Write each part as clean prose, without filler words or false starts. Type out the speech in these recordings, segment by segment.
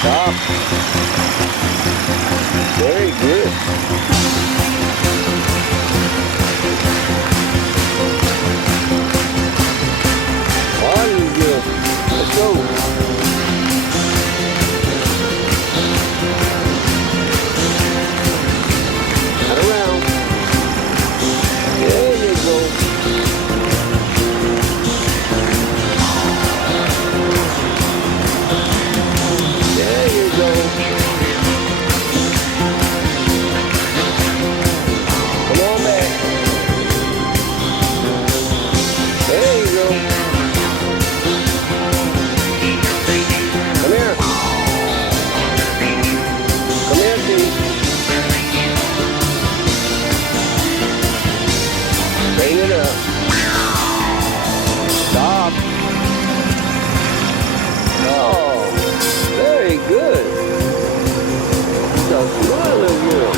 Stop. Very good. On you go. Let's go. Cut around. There you go. There you go. Come on back. There you go. Come here. Come here, Steve. Bring it up. Stop. Oh, very good. That's really good.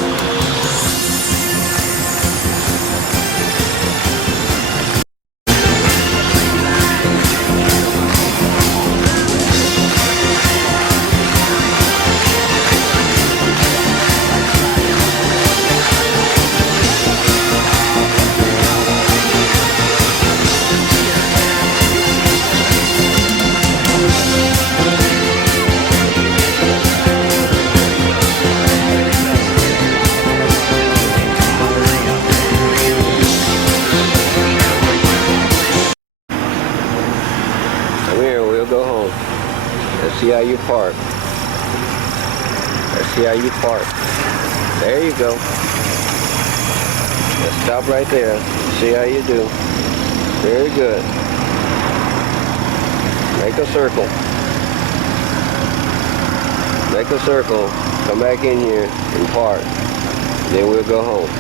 Come here, we'll go home. Let's see how you park. Let's see how you park. There you go. Let's stop right there. See how you do. Very good. Make a circle. Make a circle. Come back in here and park. Then we'll go home.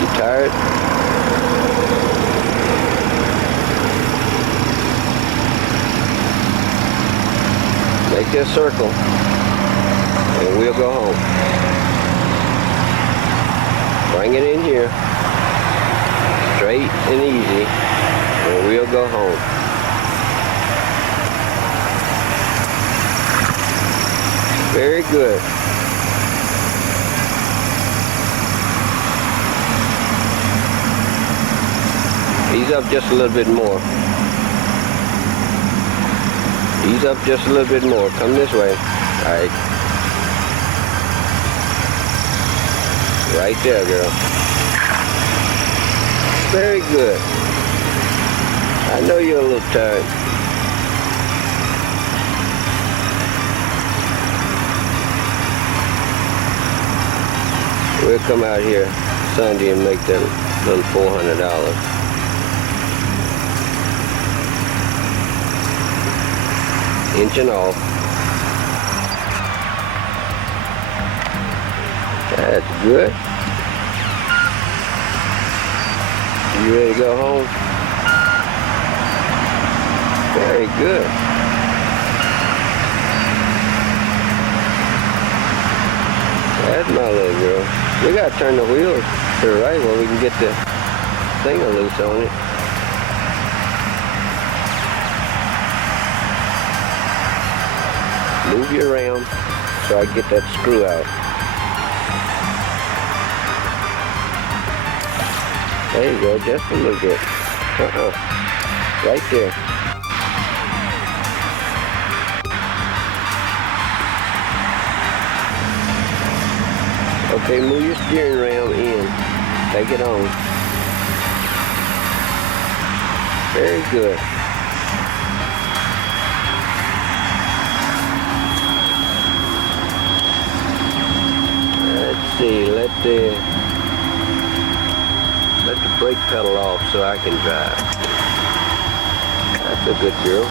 You tired? Make this circle, and we'll go home. Bring it in here, straight and easy, and we'll go home. Very good. Ease up just a little bit more. Ease up just a little bit more. Come this way. All right. Right there, girl. Very good. I know you're a little tired. We'll come out here Sunday and make that little $400. Inching off. That's good. You ready to go home? Very good. That's my little girl. We gotta turn the wheels to the right where we can get the thing loose on it. Move you around so I can get that screw out. There you go, just a little bit. Right there. Okay, move your steering rail in. Take it on. Very good. Let's see, let the brake pedal off so I can drive. That's a good girl.